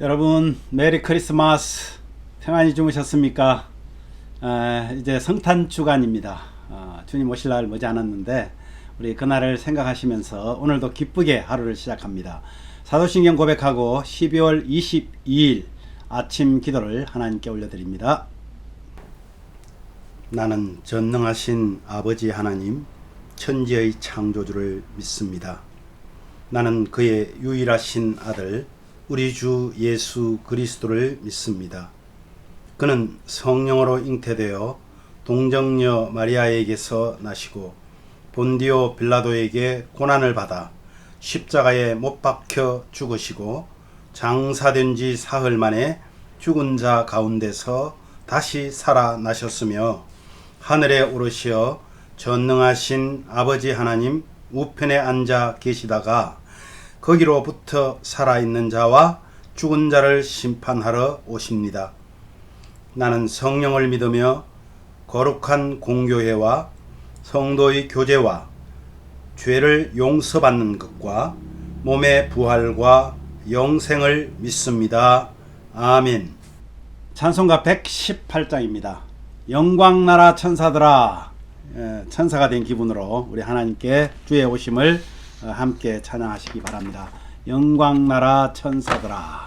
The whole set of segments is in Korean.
여러분 메리 크리스마스. 평안히 주무셨습니까? 이제 성탄 주간입니다. 주님 오실 날 머지 않았는데 우리 그날을 생각하시면서 오늘도 기쁘게 하루를 시작합니다. 사도신경 고백하고 12월 22일 아침 기도를 하나님께 올려드립니다. 나는 전능하신 아버지 하나님, 천지의 창조주를 믿습니다. 나는 그의 유일하신 아들 우리 주 예수 그리스도를 믿습니다. 그는 성령으로 잉태되어 동정녀 마리아에게서 나시고 본디오 빌라도에게 고난을 받아 십자가에 못 박혀 죽으시고 장사된 지 사흘 만에 죽은 자 가운데서 다시 살아나셨으며 하늘에 오르시어 전능하신 아버지 하나님 우편에 앉아 계시다가 거기로부터 살아있는 자와 죽은 자를 심판하러 오십니다. 나는 성령을 믿으며 거룩한 공교회와 성도의 교제와 죄를 용서받는 것과 몸의 부활과 영생을 믿습니다. 아멘. 찬송가 118장입니다. 영광나라 천사들아. 천사가 된 기분으로 우리 하나님께 주의 오심을 함께 찬양하시기 바랍니다. 영광나라 천사들아.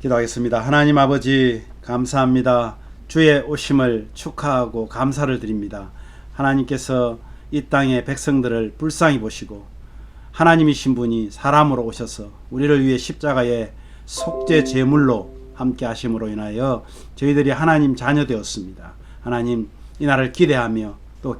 기도하겠습니다. 하나님 아버지 감사합니다. 주의 오심을 축하하고 감사를 드립니다. 하나님께서 이 땅의 백성들을 불쌍히 보시고 하나님이신 분이 사람으로 오셔서 우리를 위해 십자가에 속죄 제물로 함께 하심으로 인하여 저희들이 하나님 자녀 되었습니다. 하나님 이 날을 기대하며 또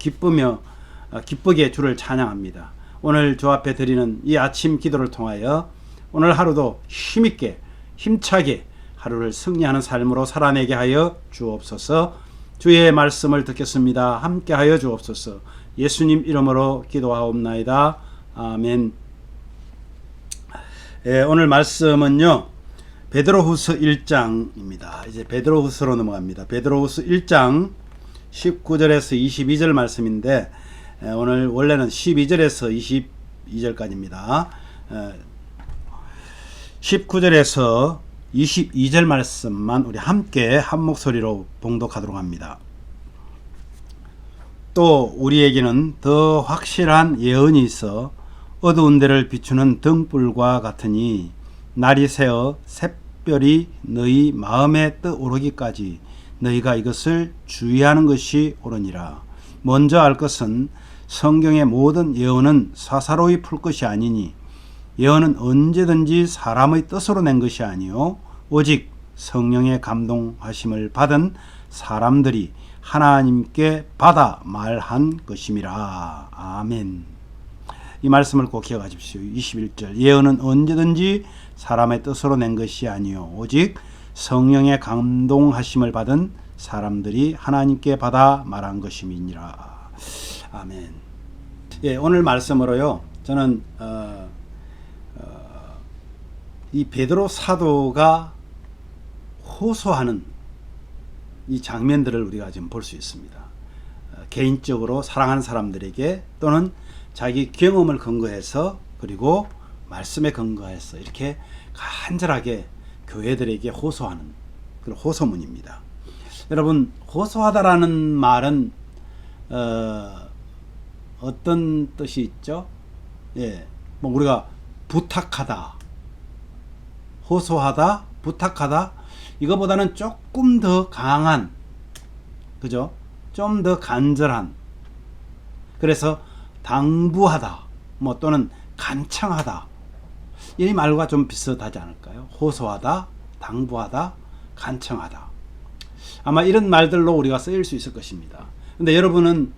기쁘게 주를 찬양합니다. 오늘 주 앞에 드리는 이 아침 기도를 통하여 오늘 하루도 힘있게 힘차게 하루를 승리하는 삶으로 살아내게 하여 주옵소서. 주의 말씀을 듣겠습니다. 함께 하여 주옵소서. 예수님 이름으로 기도하옵나이다. 아멘. 오늘 말씀은요, 베드로후서 1장입니다. 이제 베드로후서로 넘어갑니다. 베드로후서 1장 19절에서 22절 말씀인데 오늘 원래는 12절에서 22절까지입니다. 19절에서 22절 말씀만 우리 함께 한 목소리로 봉독하도록 합니다. 또 우리에게는 더 확실한 예언이 있어 어두운 데를 비추는 등불과 같으니 날이 새어 샛별이 너희 마음에 떠오르기까지 너희가 이것을 주의하는 것이 옳으니라. 먼저 알 것은 성경의 모든 예언은 사사로이 풀 것이 아니니 예언은 언제든지 사람의 뜻으로 낸 것이 아니요 오직 성령의 감동하심을 받은 사람들이 하나님께 받아 말한 것임이라. 아멘. 이 말씀을 꼭 기억하십시오. 21절 예언은 언제든지 사람의 뜻으로 낸 것이 아니요 오직 성령의 감동하심을 받은 사람들이 하나님께 받아 말한 것임이니라. 아멘. 예, 오늘 말씀으로요. 저는 이 베드로 사도가 호소하는 이 장면들을 우리가 지금 볼 수 있습니다. 개인적으로 사랑하는 사람들에게 또는 자기 경험을 근거해서 그리고 말씀에 근거해서 이렇게 간절하게 교회들에게 호소하는 그런 호소문입니다. 여러분, 호소하다라는 말은 어떤 뜻이 있죠? 예, 뭐 우리가 부탁하다, 호소하다, 부탁하다 이거보다는 조금 더 강한, 그죠? 좀 더 간절한. 그래서 당부하다, 뭐 또는 간청하다. 이 말과 좀 비슷하지 않을까요? 호소하다, 당부하다, 간청하다. 아마 이런 말들로 우리가 쓰일 수 있을 것입니다. 근데 여러분은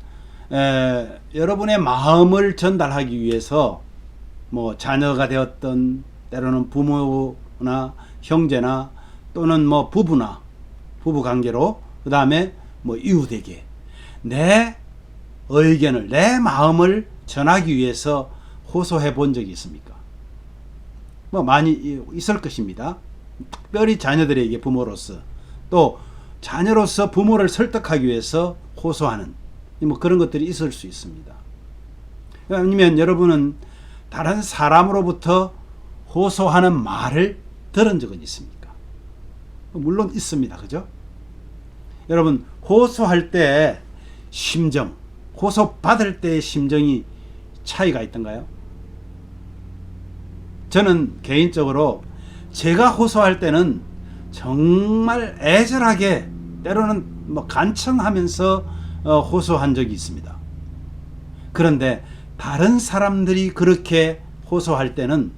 여러분의 마음을 전달하기 위해서 뭐 자녀가 되었던 때로는 부모나 형제나 또는 뭐 부부나 부부 관계로 그 다음에 뭐 이웃에게 내 의견을 내 마음을 전하기 위해서 호소해 본 적이 있습니까? 뭐 많이 있을 것입니다. 특별히 자녀들에게 부모로서 또 자녀로서 부모를 설득하기 위해서 호소하는 뭐 그런 것들이 있을 수 있습니다. 아니면 여러분은 다른 사람으로부터 호소하는 말을 들은 적은 있습니까? 물론 있습니다. 그죠? 여러분, 호소할 때 심정, 호소 받을 때의 심정이 차이가 있던가요? 저는 개인적으로 제가 호소할 때는 정말 애절하게 때로는 뭐 간청하면서 호소한 적이 있습니다. 그런데 다른 사람들이 그렇게 호소할 때는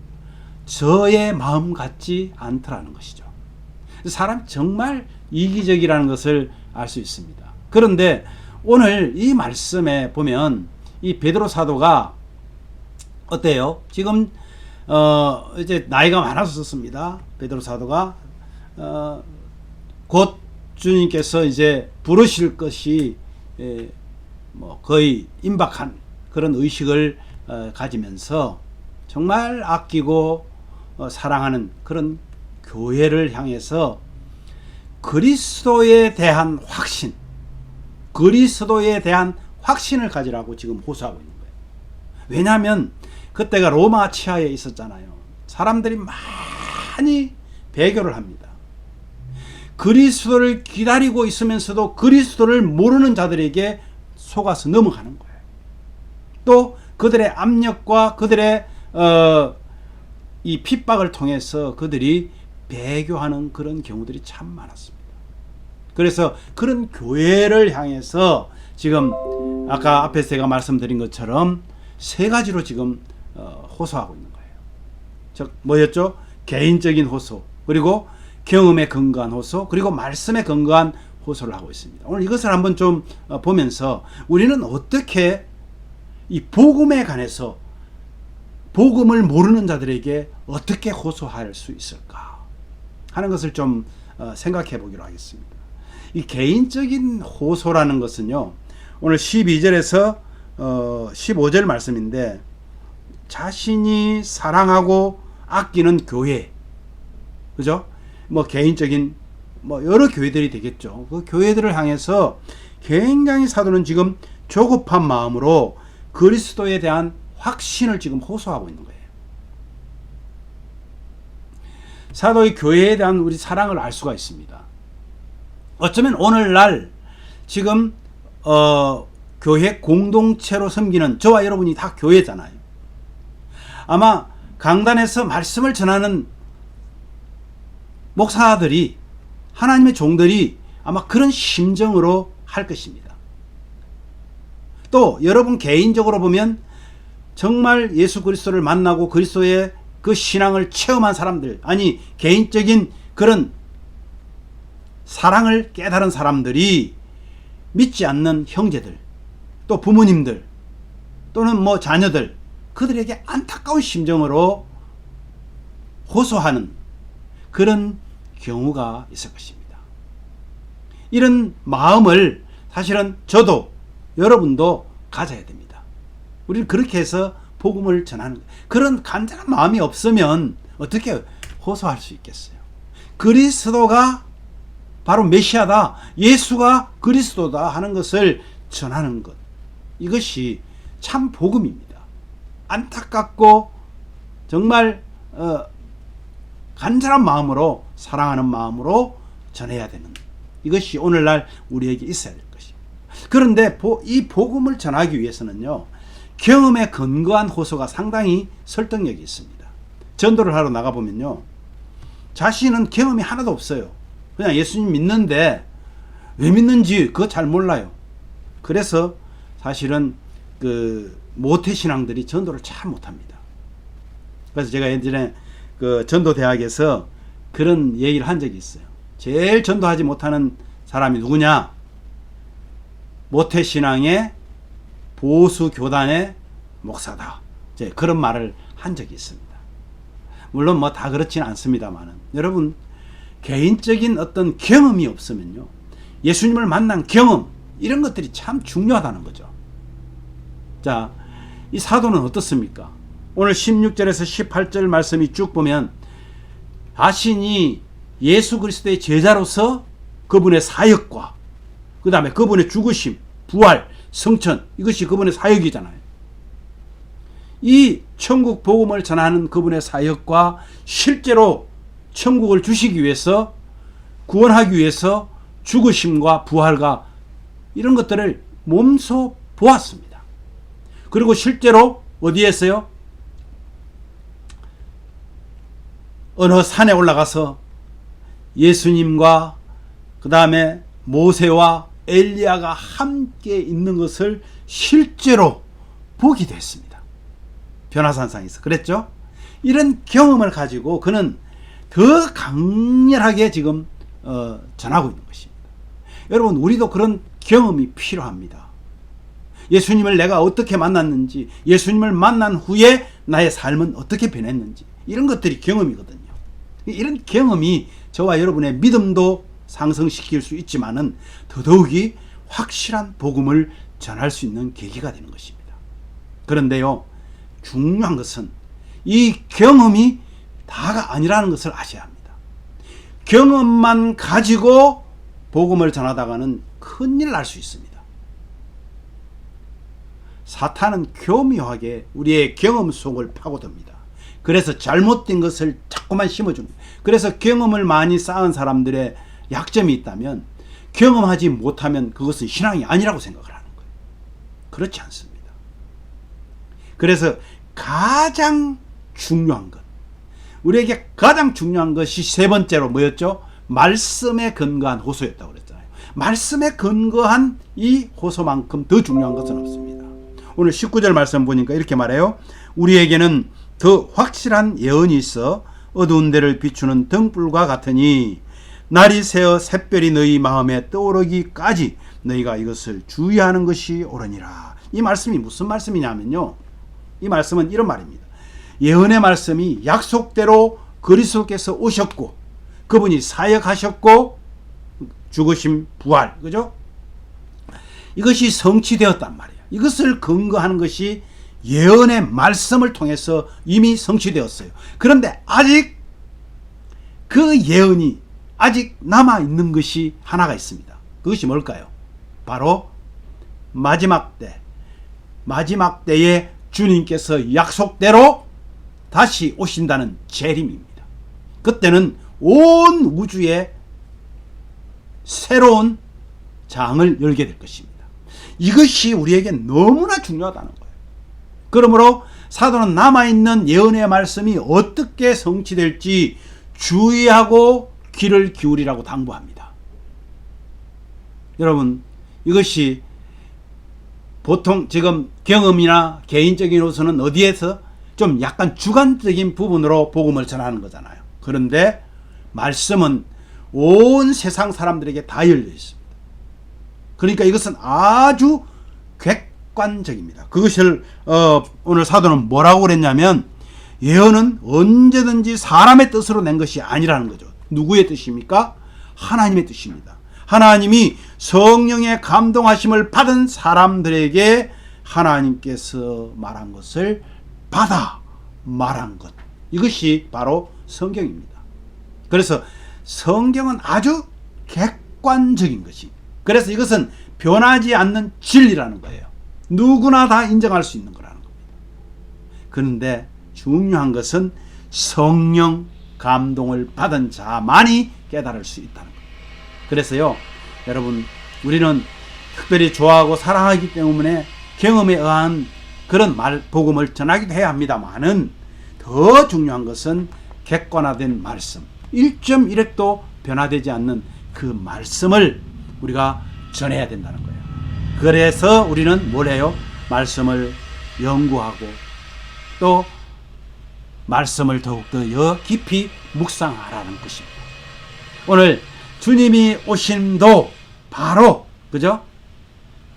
저의 마음 같지 않더라는 것이죠. 사람 정말 이기적이라는 것을 알 수 있습니다. 그런데 오늘 이 말씀에 보면 이 베드로 사도가 어때요? 지금 이제 나이가 많아졌습니다. 베드로 사도가 곧 주님께서 이제 부르실 것이 뭐 거의 임박한 그런 의식을 가지면서 정말 아끼고 사랑하는 그런 교회를 향해서 그리스도에 대한 확신, 그리스도에 대한 확신을 가지라고 지금 호소하고 있는 거예요. 왜냐하면 그때가 로마 치하에 있었잖아요. 사람들이 많이 배교를 합니다. 그리스도를 기다리고 있으면서도 그리스도를 모르는 자들에게 속아서 넘어가는 거예요. 또 그들의 압력과 그들의 이 핍박을 통해서 그들이 배교하는 그런 경우들이 참 많았습니다. 그래서 그런 교회를 향해서 지금 아까 앞에서 제가 말씀드린 것처럼 세 가지로 지금 호소하고 있는 거예요. 즉 뭐였죠? 개인적인 호소, 그리고 경험에 근거한 호소, 그리고 말씀에 근거한 호소를 하고 있습니다. 오늘 이것을 한번 좀 보면서 우리는 어떻게 이 복음에 관해서 복음을 모르는 자들에게 어떻게 호소할 수 있을까 하는 것을 좀 생각해 보기로 하겠습니다. 이 개인적인 호소라는 것은요, 오늘 12절에서 15절 말씀인데, 자신이 사랑하고 아끼는 교회, 그죠? 뭐 개인적인 뭐 여러 교회들이 되겠죠. 그 교회들을 향해서 굉장히 사도는 지금 조급한 마음으로 그리스도에 대한 확신을 지금 호소하고 있는 거예요. 사도의 교회에 대한 우리 사랑을 알 수가 있습니다. 어쩌면 오늘날 지금 교회 공동체로 섬기는 저와 여러분이 다 교회잖아요. 아마 강단에서 말씀을 전하는 목사들이, 하나님의 종들이 아마 그런 심정으로 할 것입니다. 또 여러분 개인적으로 보면 정말 예수 그리스도를 만나고 그리스도의 그 신앙을 체험한 사람들, 아니 개인적인 그런 사랑을 깨달은 사람들이 믿지 않는 형제들, 또 부모님들, 또는 뭐 자녀들, 그들에게 안타까운 심정으로 호소하는 그런 경우가 있을 것입니다. 이런 마음을 사실은 저도 여러분도 가져야 됩니다. 우리는 그렇게 해서 복음을 전하는 거예요. 그런 간절한 마음이 없으면 어떻게 호소할 수 있겠어요? 그리스도가 바로 메시아다, 예수가 그리스도다 하는 것을 전하는 것, 이것이 참 복음입니다. 안타깝고 정말 간절한 마음으로, 사랑하는 마음으로 전해야 되는, 이것이 오늘날 우리에게 있어야 될 것입니다. 그런데 이 복음을 전하기 위해서는요, 경험에 근거한 호소가 상당히 설득력이 있습니다. 전도를 하러 나가보면요, 자신은 경험이 하나도 없어요. 그냥 예수님 믿는데 왜 믿는지 그거 잘 몰라요. 그래서 사실은 그 모태신앙들이 전도를 잘 못합니다. 그래서 제가 예전에 그 전도대학에서 그런 얘기를 한 적이 있어요. 제일 전도하지 못하는 사람이 누구냐? 모태신앙의 보수교단의 목사다. 이제 그런 말을 한 적이 있습니다. 물론 뭐 다 그렇지는 않습니다만은, 여러분 개인적인 어떤 경험이 없으면요, 예수님을 만난 경험, 이런 것들이 참 중요하다는 거죠. 자, 이 사도는 어떻습니까? 오늘 16절에서 18절 말씀이 쭉 보면 자신이 예수 그리스도의 제자로서 그분의 사역과 그 다음에 그분의 죽으심, 부활, 성천, 이것이 그분의 사역이잖아요. 이 천국 복음을 전하는 그분의 사역과 실제로 천국을 주시기 위해서, 구원하기 위해서 죽으심과 부활과 이런 것들을 몸소 보았습니다. 그리고 실제로 어디에 했어요? 어느 산에 올라가서 예수님과 그 다음에 모세와 엘리야가 함께 있는 것을 실제로 보기도 했습니다. 변화산상에서. 그랬죠? 이런 경험을 가지고 그는 더 강렬하게 지금 전하고 있는 것입니다. 여러분, 우리도 그런 경험이 필요합니다. 예수님을 내가 어떻게 만났는지, 예수님을 만난 후에 나의 삶은 어떻게 변했는지, 이런 것들이 경험이거든요. 이런 경험이 저와 여러분의 믿음도 상승시킬 수 있지만은 더더욱이 확실한 복음을 전할 수 있는 계기가 되는 것입니다. 그런데요, 중요한 것은 이 경험이 다가 아니라는 것을 아셔야 합니다. 경험만 가지고 복음을 전하다가는 큰일 날 수 있습니다. 사탄은 교묘하게 우리의 경험 속을 파고듭니다. 그래서 잘못된 것을 자꾸만 심어줍니다. 그래서 경험을 많이 쌓은 사람들의 약점이 있다면, 경험하지 못하면 그것은 신앙이 아니라고 생각을 하는 거예요. 그렇지 않습니다. 그래서 가장 중요한 것, 우리에게 가장 중요한 것이 세 번째로 뭐였죠? 말씀에 근거한 호소였다고 그랬잖아요. 말씀에 근거한 이 호소만큼 더 중요한 것은 없습니다. 오늘 19절 말씀 보니까 이렇게 말해요. 우리에게는 더 확실한 예언이 있어 어두운 데를 비추는 등불과 같으니 날이 새어 샛별이 너희 마음에 떠오르기까지 너희가 이것을 주의하는 것이 옳으니라. 이 말씀이 무슨 말씀이냐면요, 이 말씀은 이런 말입니다. 예언의 말씀이 약속대로 그리스도께서 오셨고 그분이 사역하셨고 죽으심, 부활, 그죠? 이것이 성취되었단 말이에요. 이것을 근거하는 것이 예언의 말씀을 통해서 이미 성취되었어요. 그런데 아직 그 예언이 아직 남아있는 것이 하나가 있습니다. 그것이 뭘까요? 바로 마지막 때에 주님께서 약속대로 다시 오신다는 재림입니다. 그때는 온 우주에 새로운 장을 열게 될 것입니다. 이것이 우리에게 너무나 중요하다는 거예요. 그러므로 사도는 남아있는 예언의 말씀이 어떻게 성취될지 주의하고 귀를 기울이라고 당부합니다. 여러분, 이것이 보통 지금 경험이나 개인적인으로서는 어디에서 좀 약간 주관적인 부분으로 복음을 전하는 거잖아요. 그런데 말씀은 온 세상 사람들에게 다 열려 있습니다. 그러니까 이것은 아주 객관적입니다. 그것을 오늘 사도는 뭐라고 그랬냐면, 예언은 언제든지 사람의 뜻으로 낸 것이 아니라는 거죠. 누구의 뜻입니까? 하나님의 뜻입니다. 하나님이 성령의 감동하심을 받은 사람들에게 하나님께서 말한 것을 받아 말한 것, 이것이 바로 성경입니다. 그래서 성경은 아주 객관적인 것이, 그래서 이것은 변하지 않는 진리라는 거예요. 누구나 다 인정할 수 있는 거라는 겁니다. 그런데 중요한 것은 성령 감동을 받은 자만이 깨달을 수 있다는 겁니다. 그래서요, 여러분, 우리는 특별히 좋아하고 사랑하기 때문에 경험에 의한 그런 복음을 전하기도 해야 합니다만은, 더 중요한 것은 객관화된 말씀, 1.1핵도 변화되지 않는 그 말씀을 우리가 전해야 된다는 거예요. 그래서 우리는 뭘 해요? 말씀을 연구하고 또 말씀을 더욱더 깊이 묵상하라는 것입니다. 오늘 주님이 오심도 바로, 그죠?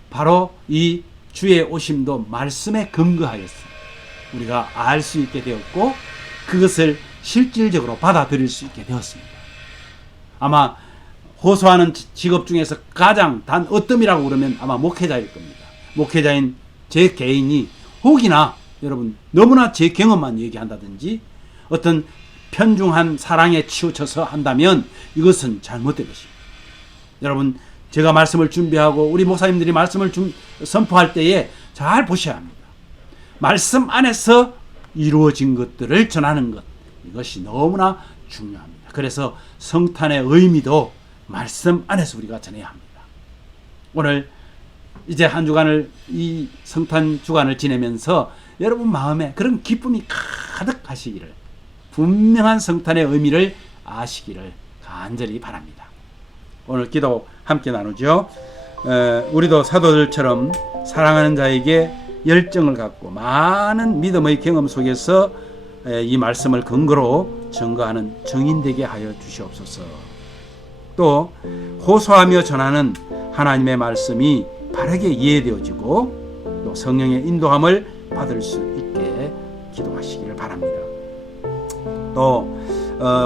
바로 이 주의 오심도 말씀에 근거하여서 우리가 알 수 있게 되었고, 그것을 실질적으로 받아들일 수 있게 되었습니다. 아마 호소하는 직업 중에서 가장 단어뜸이라고 그러면 아마 목회자일 겁니다. 목회자인 제 개인이 혹이나 여러분 너무나 제 경험만 얘기한다든지 어떤 편중한 사랑에 치우쳐서 한다면 이것은 잘못된 것입니다. 여러분, 제가 말씀을 준비하고 우리 목사님들이 말씀을 선포할 때에 잘 보셔야 합니다. 말씀 안에서 이루어진 것들을 전하는 것, 이것이 너무나 중요합니다. 그래서 성탄의 의미도 말씀 안에서 우리가 전해야 합니다. 오늘 이제 한 주간을, 이 성탄 주간을 지내면서 여러분 마음에 그런 기쁨이 가득하시기를, 분명한 성탄의 의미를 아시기를 간절히 바랍니다. 오늘 기도 함께 나누죠. 우리도 사도들처럼 사랑하는 자에게 열정을 갖고 많은 믿음의 경험 속에서 이 말씀을 근거로 증거하는 증인 되게 하여 주시옵소서. 또 호소하며 전하는 하나님의 말씀이 바르게 이해되어지고 또 성령의 인도함을 받을 수 있게 기도하시기를 바랍니다. 또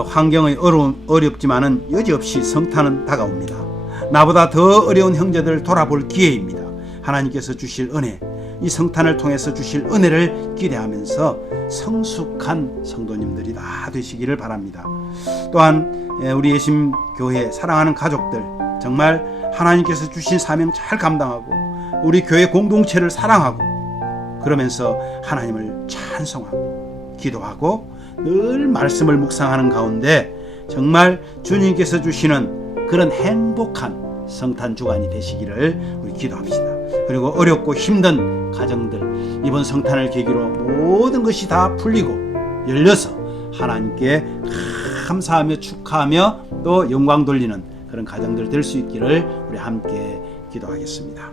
환경의 어렵지만은 여지없이 성탄은 다가옵니다. 나보다 더 어려운 형제들을 돌아볼 기회입니다. 하나님께서 주실 은혜, 이 성탄을 통해서 주실 은혜를 기대하면서 성숙한 성도님들이 다 되시기를 바랍니다. 또한 우리 예심교회 사랑하는 가족들, 정말 하나님께서 주신 사명 잘 감당하고 우리 교회 공동체를 사랑하고 그러면서 하나님을 찬송하고 기도하고 늘 말씀을 묵상하는 가운데 정말 주님께서 주시는 그런 행복한 성탄 주간이 되시기를 우리 기도합시다. 그리고 어렵고 힘든 가정들, 이번 성탄을 계기로 모든 것이 다 풀리고 열려서 하나님께 감사하며 축하하며 또 영광 돌리는 그런 가정들 될 수 있기를 우리 함께 기도하겠습니다.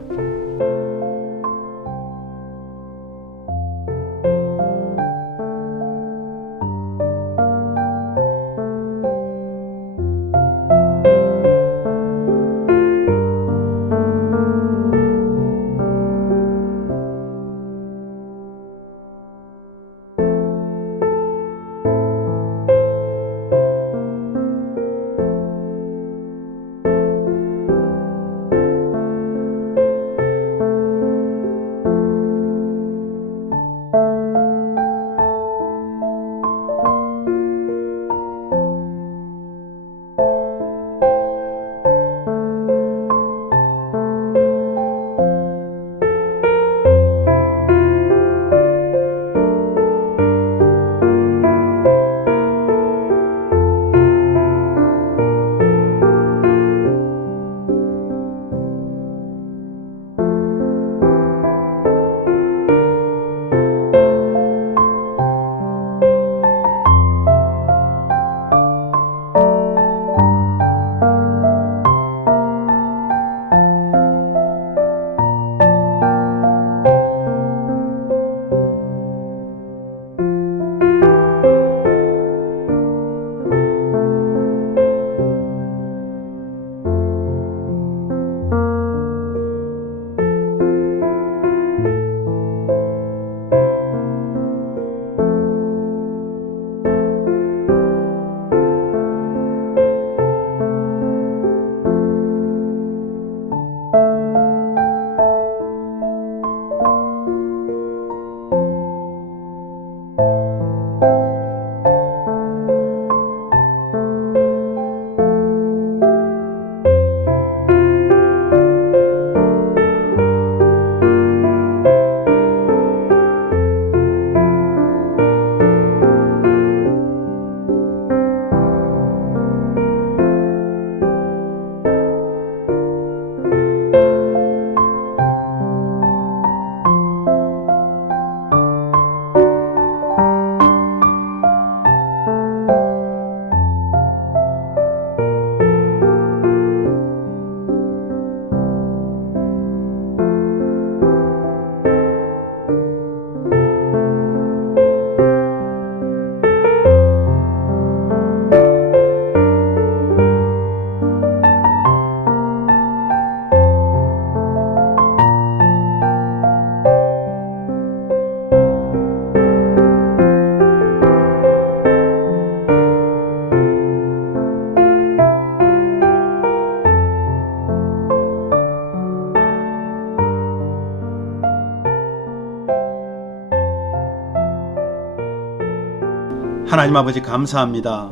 하나님 아버지 감사합니다.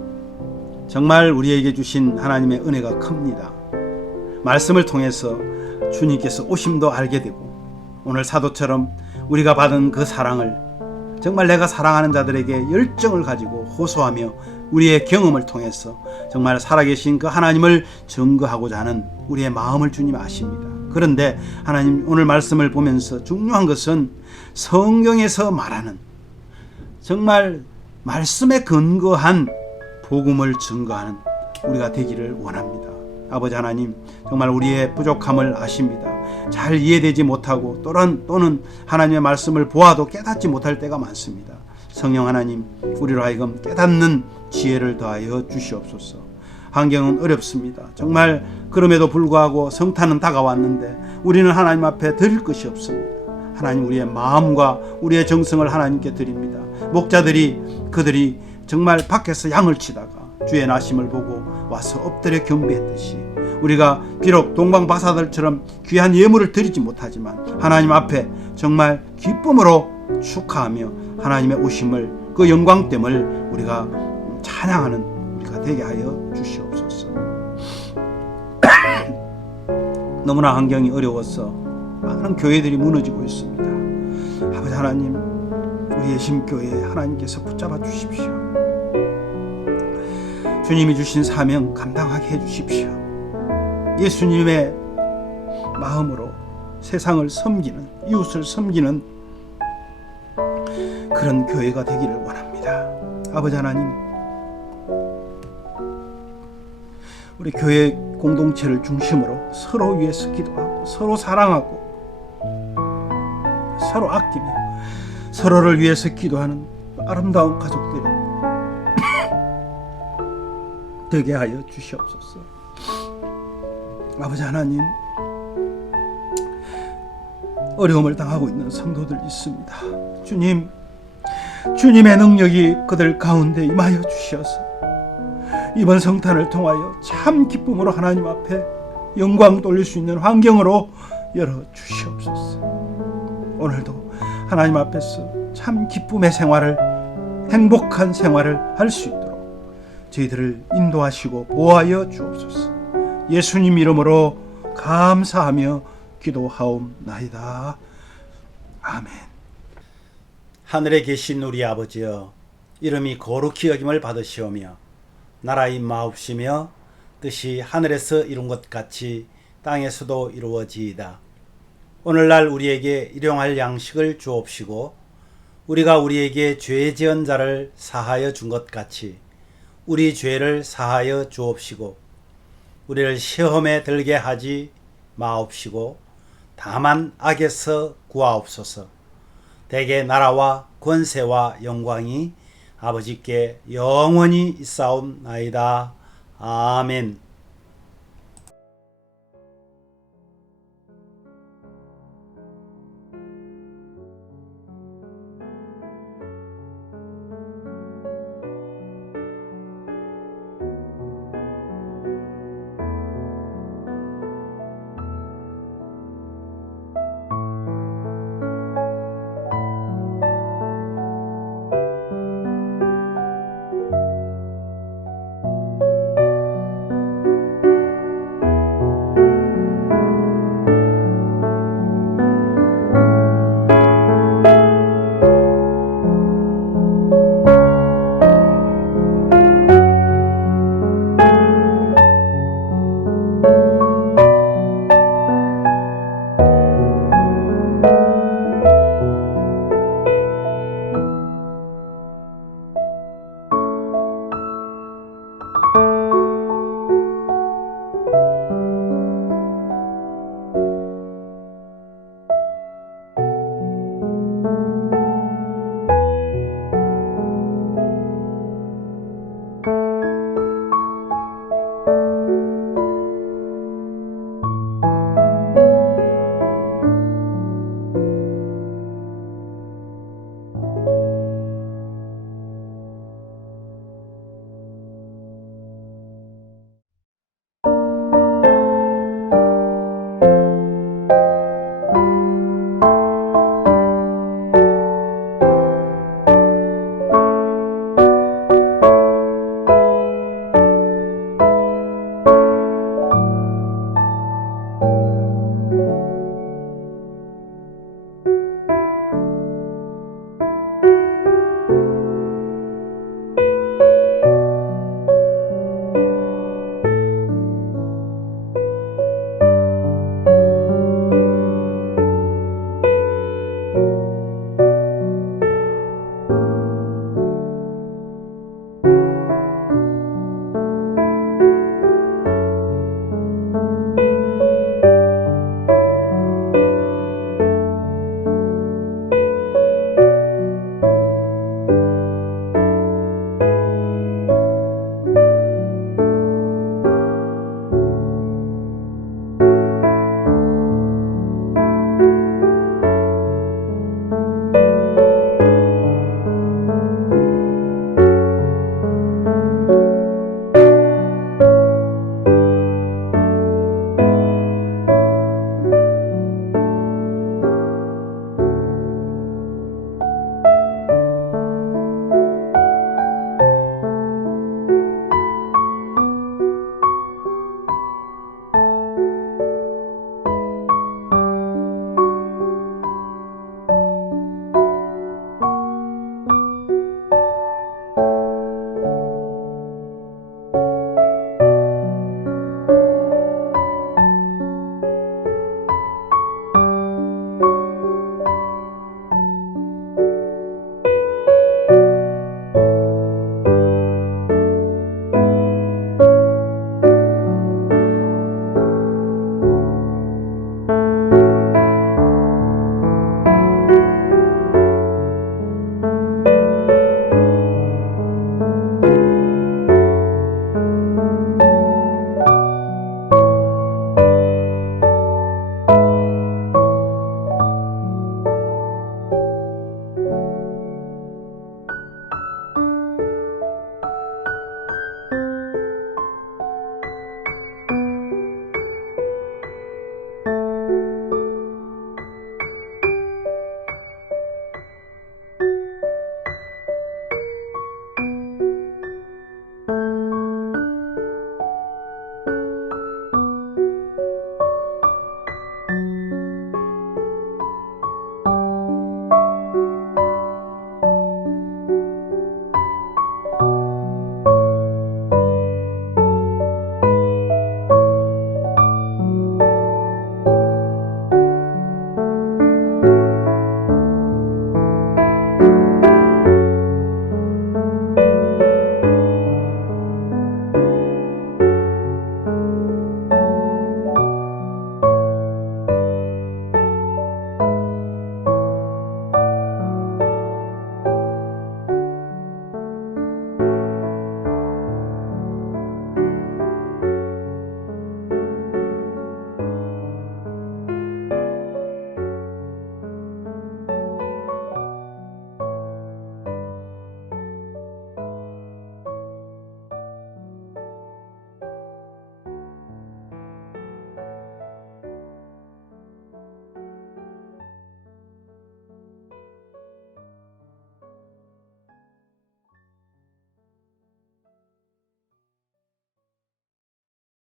정말 우리에게 주신 하나님의 은혜가 큽니다. 말씀을 통해서 주님께서 오심도 알게 되고 오늘 사도처럼 우리가 받은 그 사랑을 정말 내가 사랑하는 자들에게 열정을 가지고 호소하며 우리의 경험을 통해서 정말 살아계신 그 하나님을 증거하고자 하는 우리의 마음을 주님 아십니다. 그런데 하나님 오늘 말씀을 보면서 중요한 것은 성경에서 말하는 정말 말씀에 근거한 복음을 증거하는 우리가 되기를 원합니다. 아버지 하나님 정말 우리의 부족함을 아십니다. 잘 이해되지 못하고 또는 하나님의 말씀을 보아도 깨닫지 못할 때가 많습니다. 성령 하나님 우리로 하여금 깨닫는 지혜를 더하여 주시옵소서. 환경은 어렵습니다. 정말 그럼에도 불구하고 성탄은 다가왔는데 우리는 하나님 앞에 드릴 것이 없습니다. 하나님 우리의 마음과 우리의 정성을 하나님께 드립니다. 목자들이 그들이 정말 밖에서 양을 치다가 주의 나심을 보고 와서 엎드려 경배했듯이 우리가 비록 동방박사들처럼 귀한 예물을 드리지 못하지만 하나님 앞에 정말 기쁨으로 축하하며 하나님의 오심을 그 영광됨을 우리가 찬양하는 우리가 되게 하여 주시옵소서. 너무나 환경이 어려워서 많은 교회들이 무너지고 있습니다. 아버지 하나님 우리의 심교회에 하나님께서 붙잡아 주십시오. 주님이 주신 사명 감당하게 해주십시오. 예수님의 마음으로 세상을 섬기는 이웃을 섬기는 그런 교회가 되기를 원합니다. 아버지 하나님 우리 교회 공동체를 중심으로 서로 위해서 기도하고 서로 사랑하고 서로 아끼며 서로를 위해서 기도하는 아름다운 가족들이 되게 하여 주시옵소서. 아버지 하나님 어려움을 당하고 있는 성도들 있습니다. 주님 주님의 능력이 그들 가운데 임하여 주시어서 이번 성탄을 통하여 참 기쁨으로 하나님 앞에 영광 돌릴 수 있는 환경으로 열어 주시옵소서. 오늘도 하나님 앞에서 참 기쁨의 생활을 행복한 생활을 할 수 있도록 저희들을 인도하시고 보호하여 주옵소서. 예수님 이름으로 감사하며 기도하옵나이다. 아멘. 하늘에 계신 우리 아버지여 이름이 거룩히 여김을 받으시오며 나라의 마옵시며 뜻이 하늘에서 이룬 것 같이 땅에서도 이루어지이다. 오늘날 우리에게 일용할 양식을 주옵시고 우리가 우리에게 죄 지은 자를 사하여 준 것 같이 우리 죄를 사하여 주옵시고 우리를 시험에 들게 하지 마옵시고 다만 악에서 구하옵소서. 대개 나라와 권세와 영광이 아버지께 영원히 있사옵나이다. 아멘.